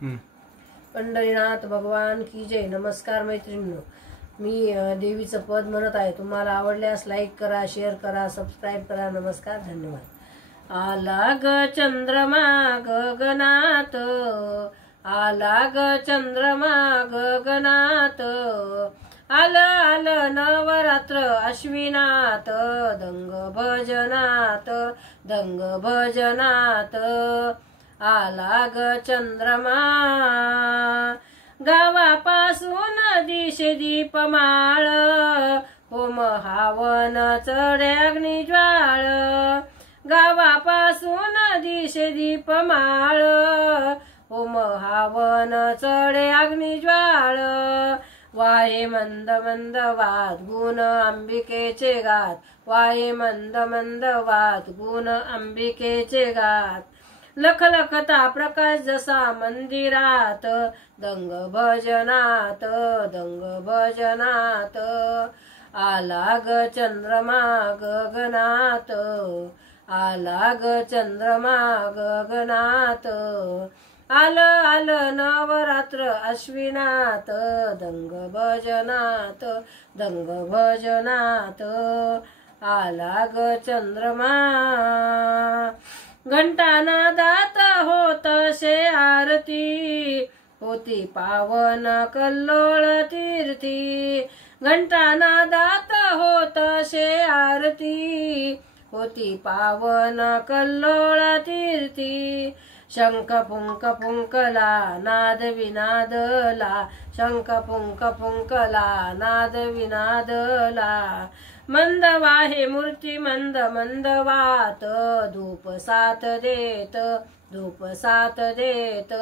पंढरीनाथ भगवान की जय. नमस्कार मैत्रिणींनो, मी देवीचं पद म्हणत आहे. तुम्हाला आवडल्यास लाईक करा, शेअर करा, सबस्क्राईब करा. नमस्कार, धन्यवाद. आला ग चंद्रमा गगनात, आला ग चंद्रमा गगनात, आलं आलं नवरात्र अश्विनात, दंग भजनात दंग भजनात, आला ग चंद्रमा. गावापासून दिशे दीपमाळ, होम हावन चढ्याग्नी ज्वाळ, गावापासून दिशे दीपमाळ, होम हावन चढ्याग्नी ज्वाळ, वाहे मंद मंद वाद गुण अंबिकेचे गात, वाहे मंद मंद वाद गुण अंबिकेचे गात, लख लखता प्रकाश जसा मंदिरात, दंग भजनात दंग भजनात, आला ग चंद्रमा गगनात, आला ग चंद्रमा गगनात, आलं आलं नवरात्र अश्विनात, दंग भजनात दंग भजनात, आला ग चंद्रमा. घंटानादात होतसे आरती, होती पावन कल्लोळ तीर्थी, घंटानादात होतसे आरती, होती पावन कल्लोळ तीर्थी, शंख पुंक पुंकला नाद विनादला, शंख पुंक पुंकला नाद विनादला, मंद वाहे मूर्ती मंद मंद वात, धूप साथ देत धूप साथ देत,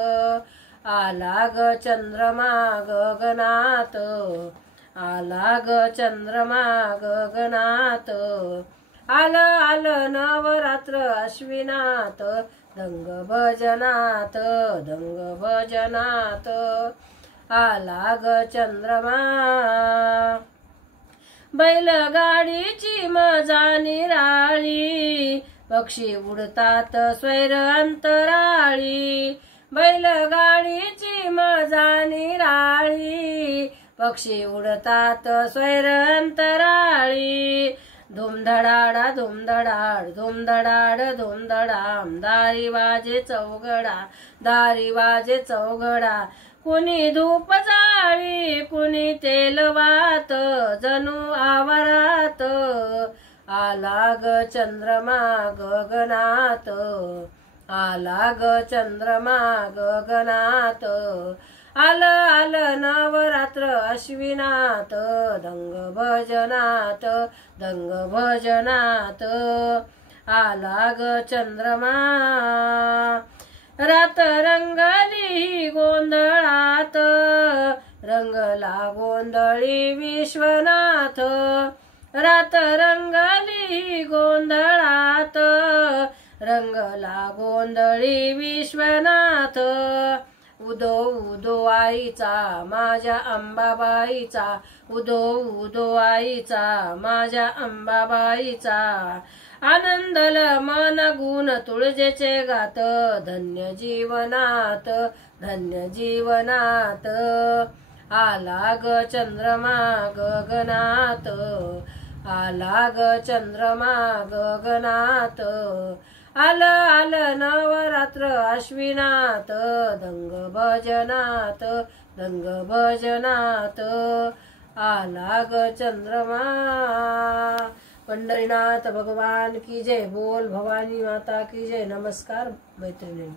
आला ग चंद्रमा गगनात, आला ग चंद्रमा गगनात, आलं आलं नवरात्र अश्विनात, दंग भजनात दंग भजनात, आला ग चंद्रमा. बैलगाडीची मजा निराळी, पक्षी उडतात स्वैर अंतराळी, बैलगाडीची मजा निराळी, पक्षी उडतात स्वैर अंतराळी, धुमधडाडा धुमधडाड धुमधडाड धुमधडाम, दारी वाजे चौघडा दारी वाजे चौघडा, कुणी धूप जाळी कुणी तेल वात, जणू आवारात, आला ग चंद्रमा गगनात, आला ग चंद्रमा गगनात, आलं आलं नवरात्र अश्विनात, दंग भजनात दंग भजनात, आला ग चंद्रमा. रात रंगली गोंधळात, रंगला गोंधळी विश्वनाथ, रात रंगली गोंधळात, रंगला गोंधळी विश्वनाथ, उदो उदो आईचा माझ्या अंबाबाईचा, उदो उदो आईचा माझ्या अंबाबाईचा, आनंदल मन गुण तुळजेचे गात, धन्य जीवनात धन्य जीवनात, आला ग चंद्रमा गगनात, आला ग चंद्रमा गगनात, आलं आलं नवरात्र अश्विनात, दंग भजनात दंग भजनात, आला ग चंद्रमा. पंढरीनाथ भगवान की जय. बोल भवानी माता की जय. नमस्कार मैत्रिणींनो.